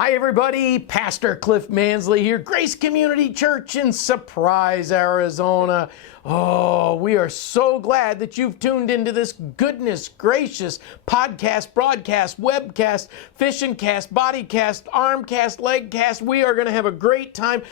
Hi everybody, Pastor Cliff Mansley here, Grace Community Church in Surprise, Arizona. Oh, we are so glad that you've tuned into this goodness gracious podcast, broadcast, webcast, fishing cast, bodycast, armcast, legcast. We are going to have a great time.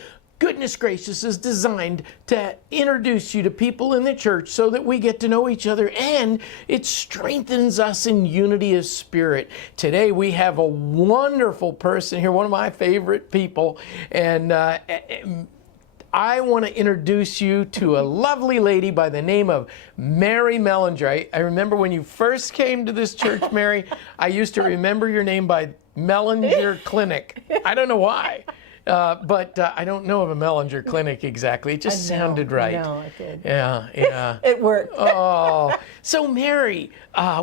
Goodness Gracious is designed to introduce you to people in the church so that we get to know each other, and it strengthens us in unity of spirit. Today we have a wonderful person here, one of my favorite people, and I want to introduce you to a lovely lady by the name of Mary Mellinger. I remember when you first came to this church, Mary, I used to remember your name by Mellinger Clinic. I don't know why. But I don't know of a Mellinger Clinic exactly. It just sounded right. No, it did. Yeah. It worked. Oh, so Mary,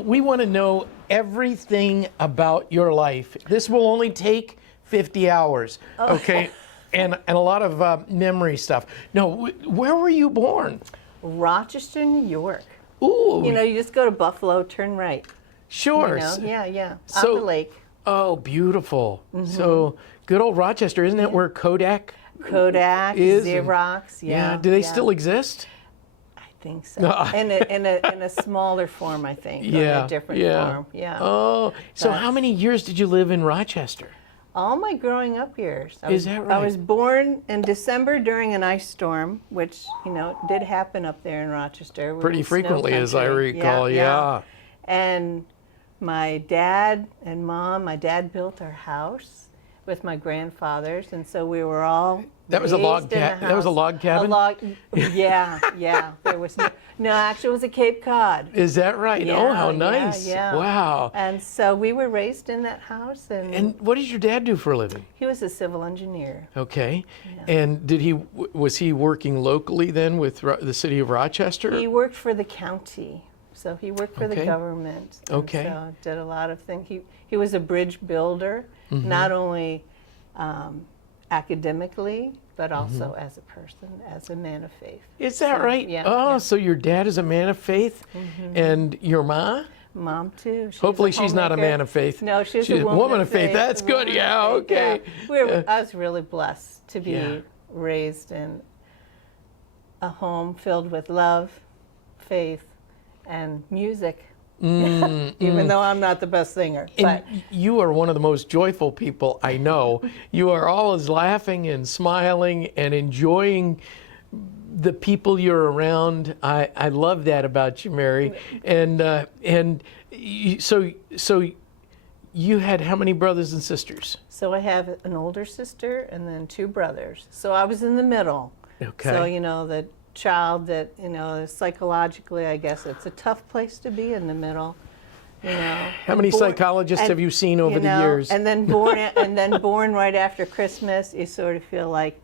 we want to know everything about your life. This will only take 50 hours, okay? And a lot of memory stuff. No, where were you born? Rochester, New York. Ooh. You know, you just go to Buffalo, turn right. Sure. You know? Yeah. So, on the lake. Oh, beautiful. So good old Rochester, isn't that where Kodak is? Xerox, yeah. Do they still exist? I think so. In a smaller form, I think. Or in a different form. Yeah. Oh, so how many years did you live in Rochester? All my growing up years. Is that right? I was born in December during an ice storm, which, you know, did happen up there in Rochester. Pretty frequently, as I recall, yeah. And my dad and mom, my dad built our house with my grandfathers, and so we were all That was a log cabin. That was a log cabin. Yeah. There was no, actually, it was a Cape Cod. Is that right? Yeah, Oh, how nice! Yeah. Wow. And so we were raised in that house, And what did your dad do for a living? he was a civil engineer. Okay. And was he working locally then with the city of Rochester? He worked for the county. So he worked for the Okay. government. And Okay. So did a lot of things. He was a bridge builder, not only academically, but also as a person, as a man of faith. Is that right? Yeah. Oh, yeah. so your dad is a man of faith, and your ma? Mom too. Hopefully she's not a man of faith. No, she's a woman of faith. That's a good. woman Yeah. of faith, Okay. yeah. I was really blessed to be Yeah. raised in a home filled with love, faith, and music. Even though I'm not the best singer. And you are one of the most joyful people I know. You are always laughing and smiling and enjoying the people you're around. I love that about you, Mary. So you had how many brothers and sisters? So I have an older sister and then two brothers. So I was in the middle. Okay. So, you know, the child that, you know, psychologically, I guess it's a tough place to be in the middle. You know. How many psychologists have you seen over the years? And then born right after Christmas, you sort of feel like,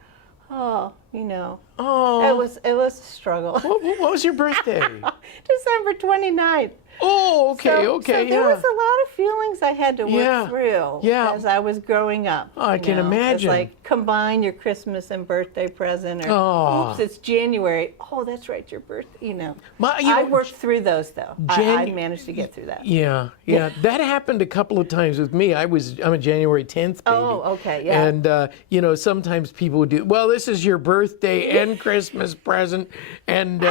oh, you know. Oh. It was a struggle. What was your birthday? December 29th. Oh, okay, So there was a lot of feelings I had to work through as I was growing up. Oh, I can imagine. It's like combine your Christmas and birthday present, or oops, it's January. Oh, that's right, your birthday. You know, I worked through those though. I managed to get through that. Yeah. That happened a couple of times with me. I'm a January 10th baby. Oh, okay, yeah. And you know, sometimes people would do, well, this is your birthday and Christmas present, and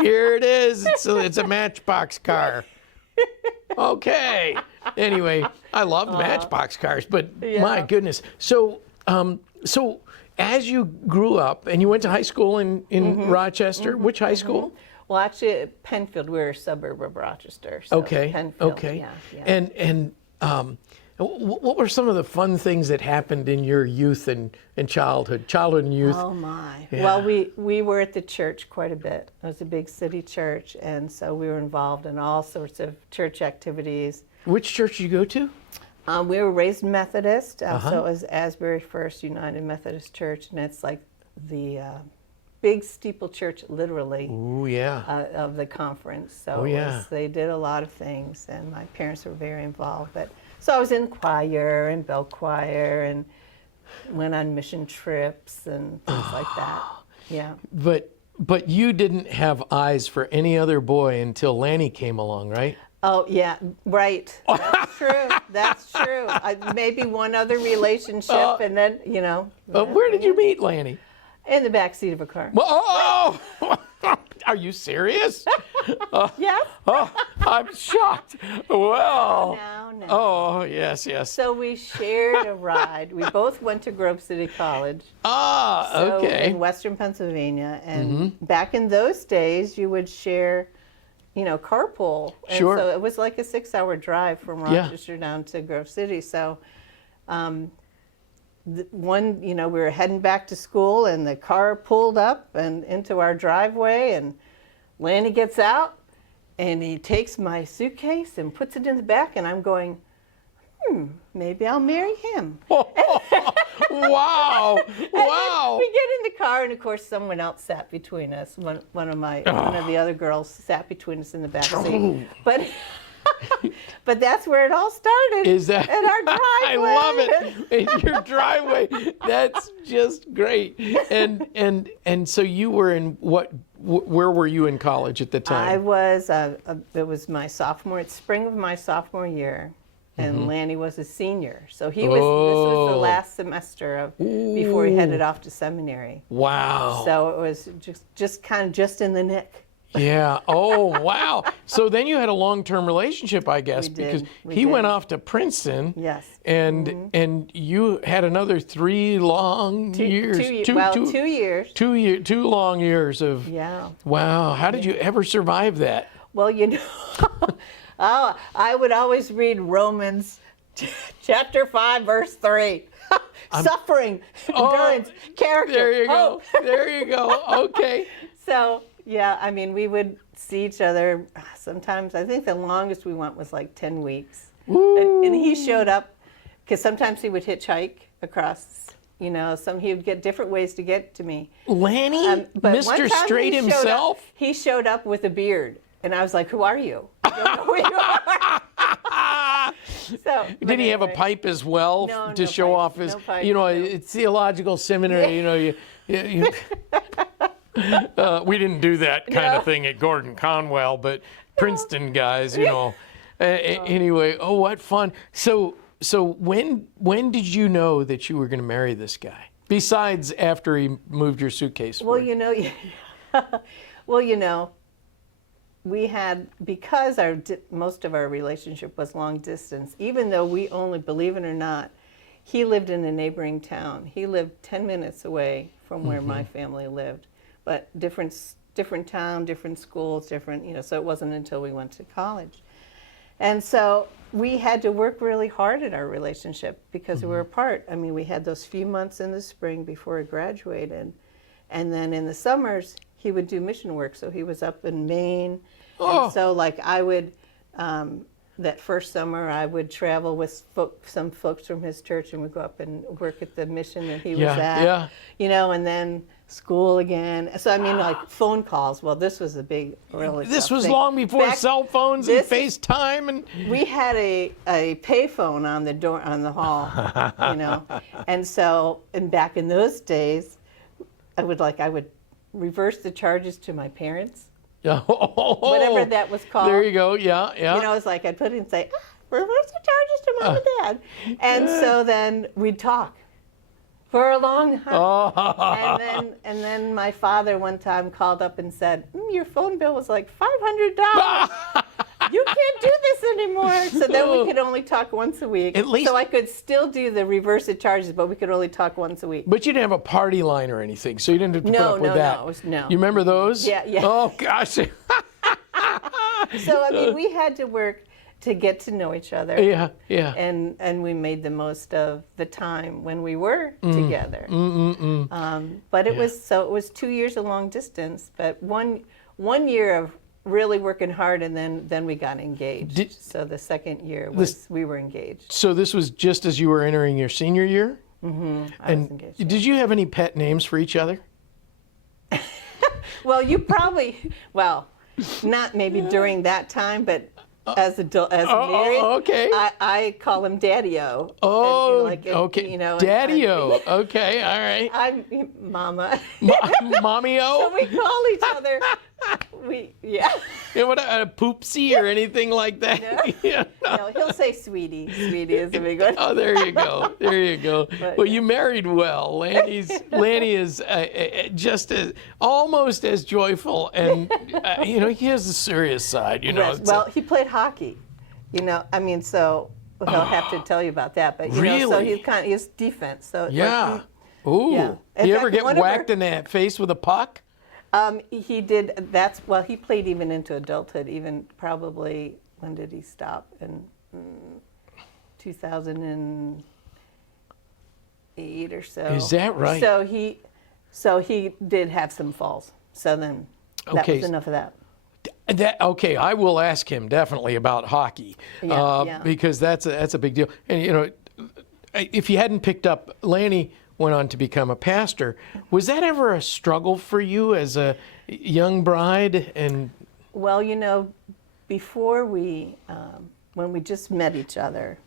here it is. It's a Matchbox car. Okay. Anyway, I love the Matchbox cars, but my goodness. So, so as you grew up and you went to high school in Rochester, which high school? Well, actually, Penfield, we're a suburb of Rochester. So Penfield, okay. And what were some of the fun things that happened in your youth and childhood and youth? Oh my! Yeah. Well, we were at the church quite a bit. It was a big city church, and so we were involved in all sorts of church activities. Which church did you go to? We were raised Methodist, so it was Asbury First United Methodist Church, and it's like the big steeple church, literally. Oh yeah. Of the conference. So they did a lot of things, and my parents were very involved. So I was in choir and bell choir and went on mission trips and things like that. Yeah. But you didn't have eyes for any other boy until Lanny came along, right? Oh, yeah, right. That's true. That's true. Maybe one other relationship, and then, Where did you meet Lanny? in the back seat of a car. Oh, are you serious? Yes. Oh, I'm shocked. Well. No. Oh, yes, yes. So we shared a ride. We both went to Grove City College. Ah, okay. In Western Pennsylvania. And back in those days, you would share, carpool. And Sure. so it was like a 6-hour drive from Yeah. Rochester down to Grove City. So we were heading back to school, and the car pulled up and into our driveway, and Lanny gets out, and he takes my suitcase and puts it in the back, and I'm going, maybe I'll marry him. Wow. Wow. We get in the car, and of course, someone else sat between us. One of the other girls sat between us in the back seat. But that's where it all started. Is that? At our driveway. I love it. In your driveway. That's just great. And so you were in what? Where were you in college at the time? I was. It was my spring of my sophomore year, and Lanny was a senior. So he was. This was the last semester before he headed off to seminary. Wow. So it was just kind of just in the nick. Yeah. Oh, wow. So then you had a long-term relationship, I guess, We did. because We he did. went off to Princeton. Yes. And you had another 3 long years. 2 years. 2 long years of. Yeah. Wow. How did you ever survive that? Well, I would always read Romans chapter 5, verse 3. Suffering, endurance, character, There you hope. go. There you go. Okay. So, yeah, I mean, we would see each other sometimes. I think the longest we went was like 10 weeks. And he showed up because sometimes he would hitchhike across, he would get different ways to get to me. Lanny? But one Mr. time Straight himself? He showed up with a beard. And I was like, who are you? I don't know who you are. So, Did he have a pipe as well No, to no show pipe, off his, no pipe, it's theological seminary, we didn't do that kind of thing at Gordon Conwell, but Princeton guys, anyway, what fun. So when did you know that you were going to marry this guy? Besides after he moved your suitcase? Well, we had, because most of our relationship was long distance, even though we only, believe it or not, he lived in a neighboring town. He lived 10 minutes away from where my family lived, but different town, different schools, different, so it wasn't until we went to college. And so we had to work really hard at our relationship because we were apart. I mean, we had those few months in the spring before he graduated, and then in the summers, he would do mission work. So he was up in Maine. And so like I would, that first summer, I would travel with some folks from his church, and we'd go up and work at the mission that he was at. And then school again. So I mean, like phone calls. Well, this was a big, really This tough was thing. long before cell phones and this FaceTime and. We had a payphone on the door on the hall, and so back in those days, I would reverse the charges to my parents. Whatever that was called. There you go. Yeah. It's like I'd put it and say, reverse the charges to Mom and Dad. And so then we'd talk for a long time. And then my father one time called up and said, your phone bill was like $500. You can't do this anymore. So then we could only talk once a week. At least, so I could still do the reverse the charges, but we could only talk once a week. But you didn't have a party line or anything, so you didn't have to put up with that. No. You remember those? Yeah. Oh, gosh. So, I mean, we had to work to get to know each other. Yeah. And we made the most of the time when we were together. But it was 2 years of long distance, but one year of really working hard, and then we got engaged. So the second year we were engaged. So this was just as you were entering your senior year? Mm-hmm. I was engaged. Did you have any pet names for each other? Well, not maybe during that time, but as married, okay. I call him Daddy-O. Okay. Daddy-O. Okay, all right. I'm Mama. Mommy-O? So we call each other. Yeah. You know, what a poopsie or anything like that. No. Yeah. No, he'll say sweetie. Sweetie is a big one. Oh, there you go. There you go. But, well, you married well. Lanny is just almost as joyful, and you know, he has a serious side. You know. Yes. Well, he played hockey. You know, I mean, so he'll have to tell you about that. But you know, so he's defense. So yeah. Like Ooh. yeah. You ever get whacked in the face with a puck? He did. He played even into adulthood. Even probably, when did he stop? In 2008 or so. Is that right? So he did have some falls. So then that was enough of that. Okay, I will ask him definitely about hockey, because that's a big deal. And you know, if you hadn't picked up, Lanny went on to become a pastor. Was that ever a struggle for you as a young bride? And well, you know, before when we just met each other,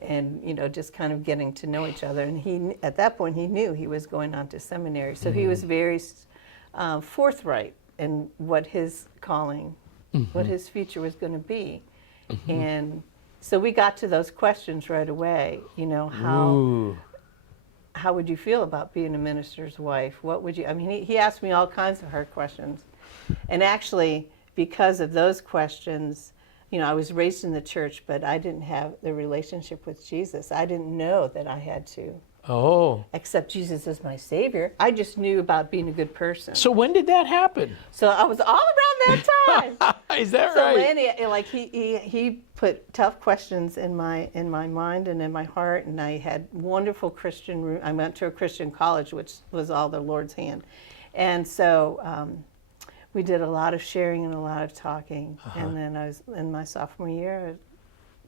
and you know, just kind of getting to know each other, and at that point he knew he was going on to seminary, so he was very forthright in what his calling, what his future was going to be, and so we got to those questions right away. You know, how would you feel about being a minister's wife? What would you? I mean, he asked me all kinds of hard questions, and actually, because of those questions, you know, I was raised in the church, but I didn't have the relationship with Jesus. I didn't know that I had to accept Jesus as my Savior. I just knew about being a good person. So when did that happen? So I was all around that time. Is that so right? So Lanny, like he put tough questions in my mind and in my heart, and I had wonderful Christian. I went to a Christian college, which was all the Lord's hand, and so. We did a lot of sharing and a lot of talking, and then I was in my sophomore year. I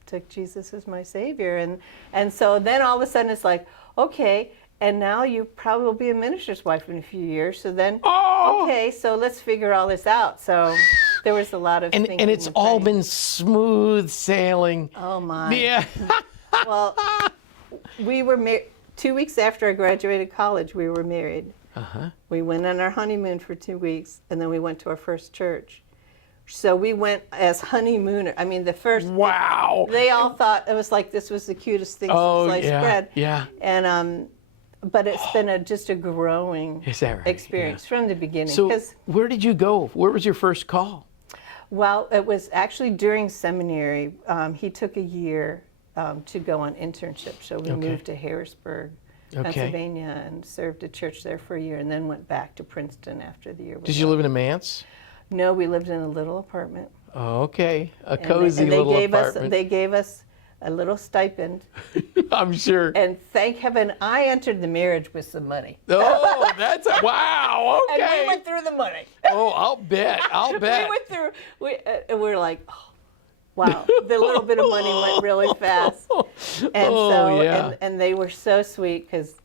took Jesus as my Savior, and so then all of a sudden it's like, okay, and now you probably will be a minister's wife in a few years. So then, okay, so let's figure all this out. So there was a lot of thinking and it's all been smooth sailing. Oh my! Yeah. Well, we were married 2 weeks after I graduated college. We were married. We went on our honeymoon for 2 weeks, and then we went to our first church. So we went as honeymooner. I mean, the first. Wow. They all thought it was like this was the cutest thing since sliced bread. Yeah. And but it's been just a growing experience from the beginning. So where did you go? Where was your first call? Well, it was actually during seminary. He took a year to go on internship, so we moved to Harrisburg. Pennsylvania, and served a church there for a year, and then went back to Princeton after the year. Did you live in a manse? No, we lived in a little apartment. Oh, okay, a cozy little apartment. They gave us a little stipend. I'm sure. And thank heaven, I entered the marriage with some money. Oh, that's wow. Okay. And we went through the money. Oh, I'll bet. I'll bet. We went through. And we're like. Oh, wow, the little bit of money went really fast. And and they were so sweet because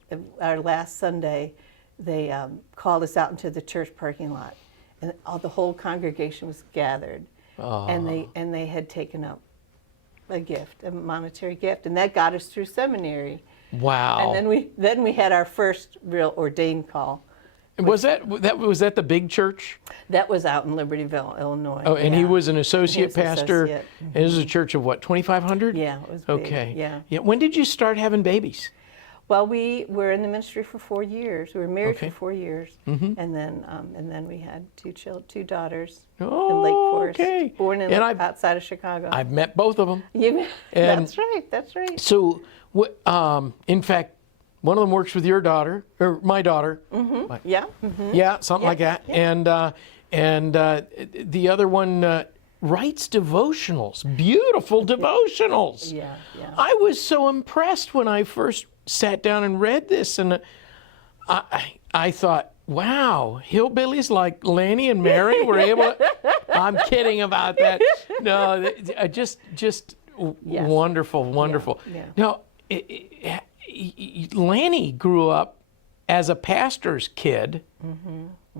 our last Sunday, they called us out into the church parking lot, and the whole congregation was gathered, and they had taken up a gift, a monetary gift, and that got us through seminary. Wow. And then we had our first real ordained call. And was that the big church? That was out in Libertyville, Illinois. Oh, and he was an associate pastor. Associate. And this was a church of what, 2,500? Yeah, it was big. Okay. Yeah. When did you start having babies? Well, we were in the ministry for 4 years. We were married for 4 years, and then we had two daughters in Lake Forest, born outside of Chicago. I've met both of them. That's right. That's right. So, in fact, one of them works with your daughter, or my daughter. Yeah. Yeah, something like that. Yeah. And the other one writes devotionals, beautiful devotionals. Yeah. I was so impressed when I first sat down and read this, and I thought, wow, hillbillies like Lanny and Mary were able to. I'm kidding about that. No, just wonderful. Yeah. Now, Lanny grew up as a pastor's kid.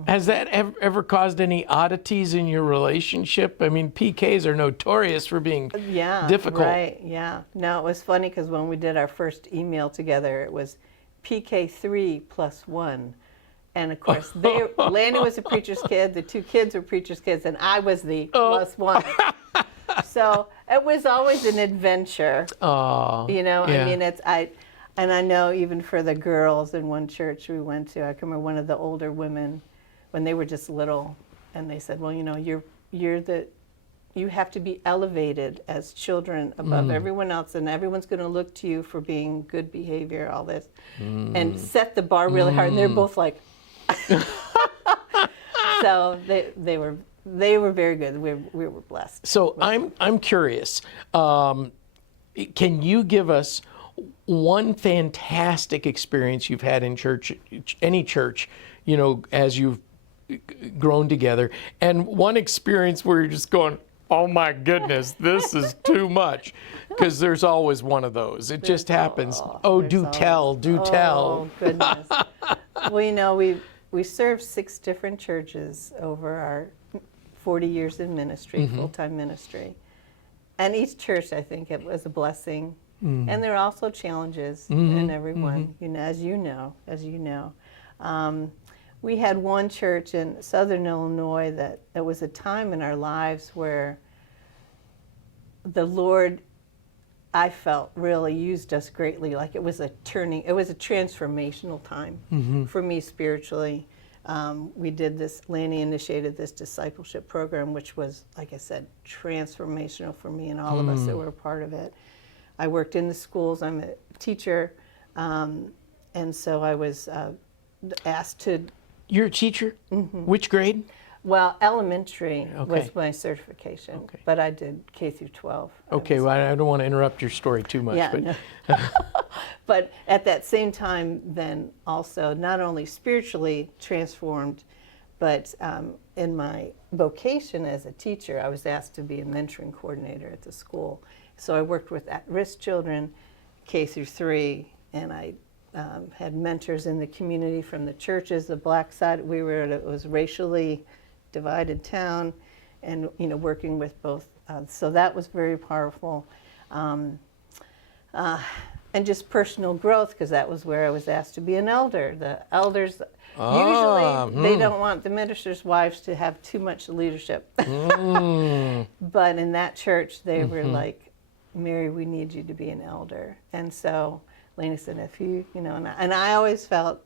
Has that ever caused any oddities in your relationship? I mean, PKs are notorious for being difficult. Right, yeah. No, it was funny because when we did our first email together, it was PK3 +1. And of course, Lanny was a preacher's kid, the two kids were preacher's kids, and I was the plus one. So it was always an adventure. Oh, You know, yeah. I mean, and I know even for the girls in one church we went to, I can remember one of the older women, when they were just little, and they said, well, you know, you have to be elevated as children above everyone else, and everyone's going to look to you for being good behavior, all this, and set the bar really hard. And they're both like, so they were very good. We were blessed. So I'm curious. Can you give us one fantastic experience you've had in church, any church, you know, as you've grown together, and one experience where you're just going, oh my goodness, this is too much? Because there's always one of those. It just happens. Oh, do tell. Oh, goodness. Well, you know, we served 6 different churches over our 40 years in ministry, full-time ministry. And each church, I think, it was a blessing. And there are also challenges in everyone, you know, as you know. We had one church in Southern Illinois that there was a time in our lives where the Lord, I felt, really used us greatly. Like it was a transformational time for me spiritually. We did this, Lanny initiated this discipleship program, which was, like I said, transformational for me and all of us that were a part of it. I worked in the schools, I'm a teacher, and so I was asked to... You're a teacher? Which grade? Well, elementary was my certification, but I did K through 12. Okay, well, I don't want to interrupt your story too much. Yeah, but. no. But at that same time, then also not only spiritually transformed, but in my vocation as a teacher, I was asked to be a mentoring coordinator at the school. So I worked with at-risk children, K through 3, and I had mentors in the community from the churches, the black side. It was racially divided town, and you know, working with both. So that was very powerful. And just personal growth, because that was where I was asked to be an elder. The elders, usually they don't want the ministers' wives to have too much leadership. But in that church, they were like, Mary, we need you to be an elder. And so Laney said, if you know, and I always felt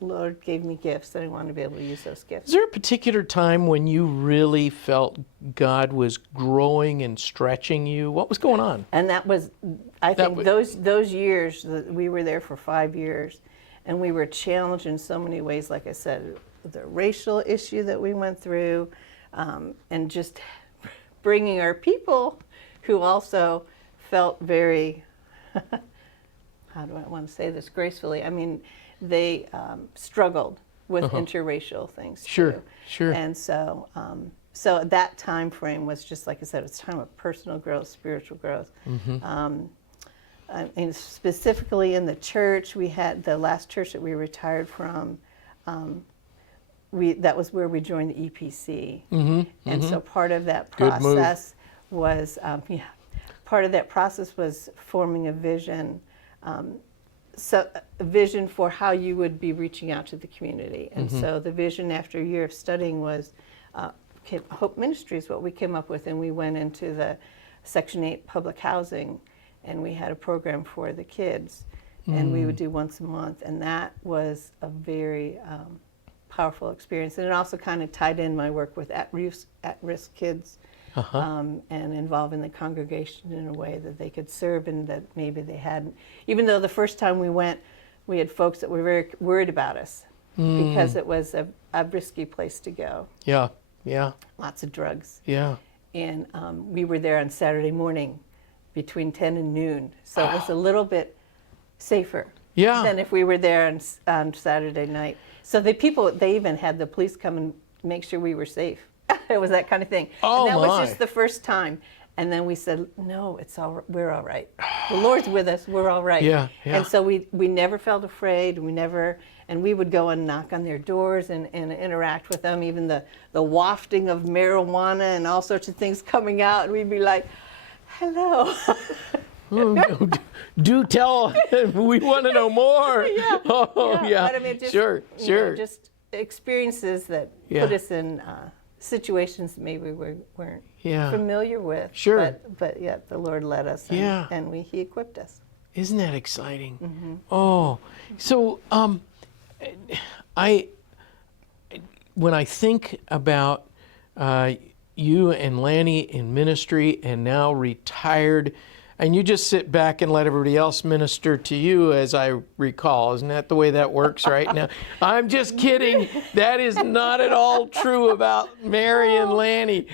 Lord gave me gifts, and I wanted to be able to use those gifts. Is there a particular time when you really felt God was growing and stretching you? What was going on? And that was, I think, those years, we were there for 5 years, and we were challenged in so many ways, like I said, the racial issue that we went through, and just bringing our people who also felt very, how do I want to say this gracefully? I mean, they struggled with interracial things too. Sure. And so, so that time frame was just, like I said, it was a time of personal growth, spiritual growth. And specifically in the church, we had the last church that we retired from. That was where we joined the EPC, and so part of that process was, part of that process was forming a vision. So a vision for how you would be reaching out to the community. And so the vision after a year of studying was Hope Ministries, what we came up with, and we went into the Section 8 public housing, and we had a program for the kids, and we would do once a month, and that was a very powerful experience. And it also kind of tied in my work with at-risk kids, and involving the congregation in a way that they could serve and that maybe they hadn't. Even though the first time we went, we had folks that were very worried about us because it was a risky place to go. Yeah. Lots of drugs. Yeah. And we were there on Saturday morning between 10 and noon. So it was a little bit safer than if we were there on Saturday night. So they even had the police come and make sure we were safe. It was that kind of thing. And that was just the first time. And then we said, no, we're all right. The Lord's with us, we're all right. Yeah. And so we never felt afraid. And we would go and knock on their doors and interact with them, even the wafting of marijuana and all sorts of things coming out. And we'd be like, hello. Do tell, we want to know more. Yeah. But I mean, just experiences that Yeah. put us in situations that maybe we weren't Yeah. familiar with. Sure. But yet the Lord led us, and, Yeah. He equipped us. Isn't that exciting? Mm-hmm. Oh, so I when I think about you and Lanny in ministry and now retired, and you just sit back and let everybody else minister to you, as I recall. Isn't that the way that works right now? I'm just kidding. That is not at all true about Mary and Lanny.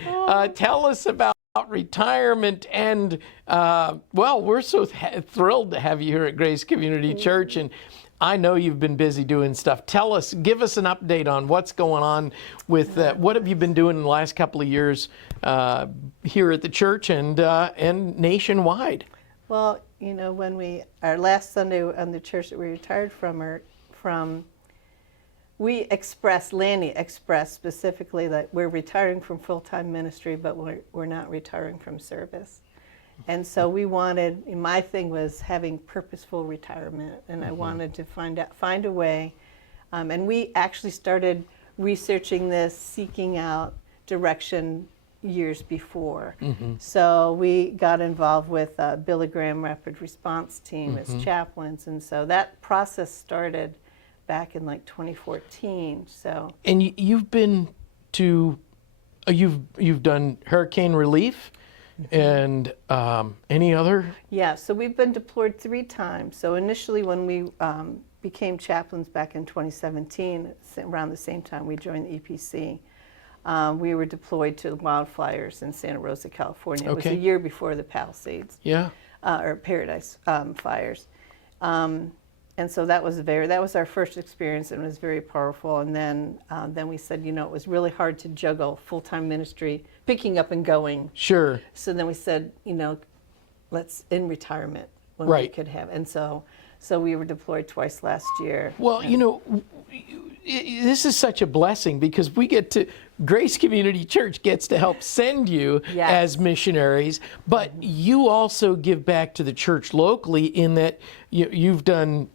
Tell us about retirement, and well, we're so thrilled to have you here at Grace Community Church, and I know you've been busy doing stuff. Tell us, give us an update on what's going on with what have you been doing in the last couple of years here at the church and nationwide. Well, when our last Sunday on the church that we retired from, Lanny expressed specifically that we're retiring from full-time ministry, but we're not retiring from service. And so my thing was having purposeful retirement, and I wanted to find a way. And we actually started researching this, seeking out direction years before. So we got involved with Billy Graham Rapid Response Team as chaplains, and so that process started back in like 2014. So. And you've been to, you've done hurricane relief. And any other? Yeah, so we've been deployed 3 times. So initially when we became chaplains back in 2017, around the same time we joined the EPC, we were deployed to the wildfires in Santa Rosa, California. It was a year before the Palisades. Yeah. Or Paradise fires. And so that was our first experience, and it was very powerful. And then we said, it was really hard to juggle full-time ministry, picking up and going. Sure. So then we said, let's in retirement when we could have. And so we were deployed twice last year. Well, this is such a blessing because we get to, Grace Community Church gets to help send you as missionaries, but you also give back to the church locally in that you've done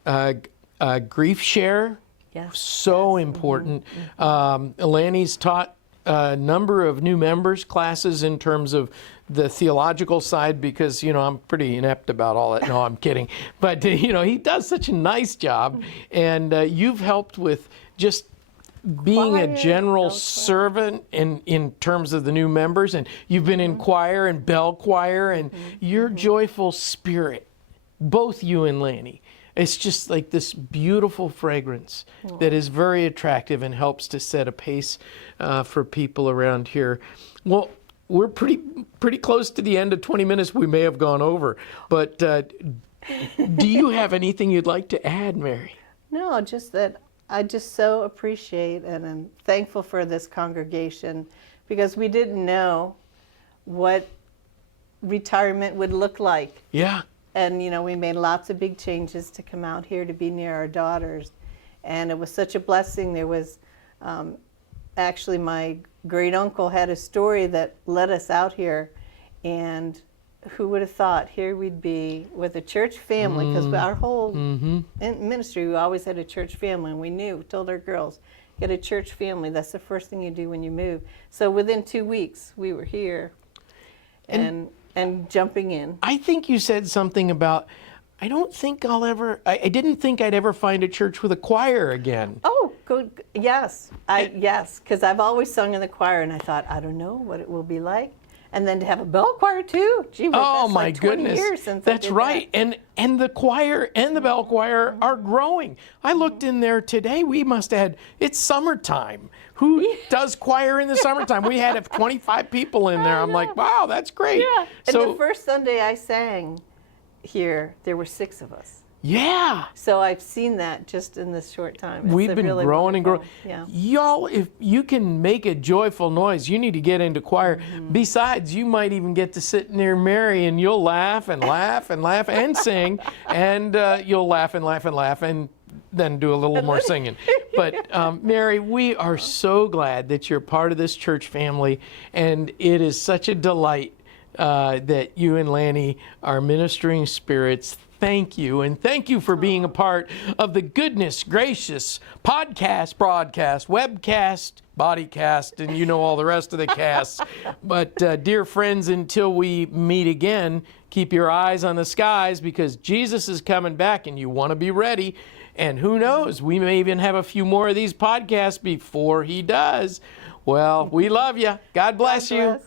grief share. Yes. So important. Lanny's taught a number of new members classes in terms of the theological side because, I'm pretty inept about all that. No, I'm kidding. But, he does such a nice job. And you've helped with just being a general servant in terms of the new members. And you've been in choir and bell choir. And your joyful spirit, both you and Lanny, it's just like this beautiful fragrance that is very attractive and helps to set a pace for people around here. Well, we're pretty close to the end of 20 minutes. We may have gone over, but do you have anything you'd like to add, Mary? No, just that I just so appreciate and I'm thankful for this congregation because we didn't know what retirement would look like. Yeah. And, we made lots of big changes to come out here to be near our daughters. And it was such a blessing. There was actually my great uncle had a story that led us out here. And who would have thought here we'd be with a church family, because our whole ministry, we always had a church family. And we told our girls, get a church family. That's the first thing you do when you move. So within 2 weeks, we were here and jumping in. I think you said something about, I didn't think I'd ever find a church with a choir again. Oh, good. Yes. Yes, because I've always sung in the choir, and I thought, I don't know what it will be like. And then to have a bell choir too. Gee, oh that's my like 20 goodness. years since That's I did right. That. And the choir and the bell choir are growing. I looked in there today. We must have had, it's summertime. Who does choir in the summertime? We had 25 people in there. I'm like, wow, that's great. Yeah. So, and the first Sunday I sang here, there were 6 of us. Yeah. So I've seen that just in this short time. We've been really growing and growing. Yeah. Y'all, if you can make a joyful noise, you need to get into choir. Besides, you might even get to sit near Mary and you'll laugh and laugh and laugh and sing, and you'll laugh and laugh and laugh and then do a little more singing. But Mary, we are so glad that you're part of this church family, and it is such a delight that you and Lanny are ministering spirits. thank you. And thank you for being a part of the Goodness Gracious podcast, broadcast, webcast, bodycast, and you know all the rest of the casts. But dear friends, until we meet again, keep your eyes on the skies, because Jesus is coming back and you want to be ready. And who knows, we may even have a few more of these podcasts before he does. Well, we love you. God bless you.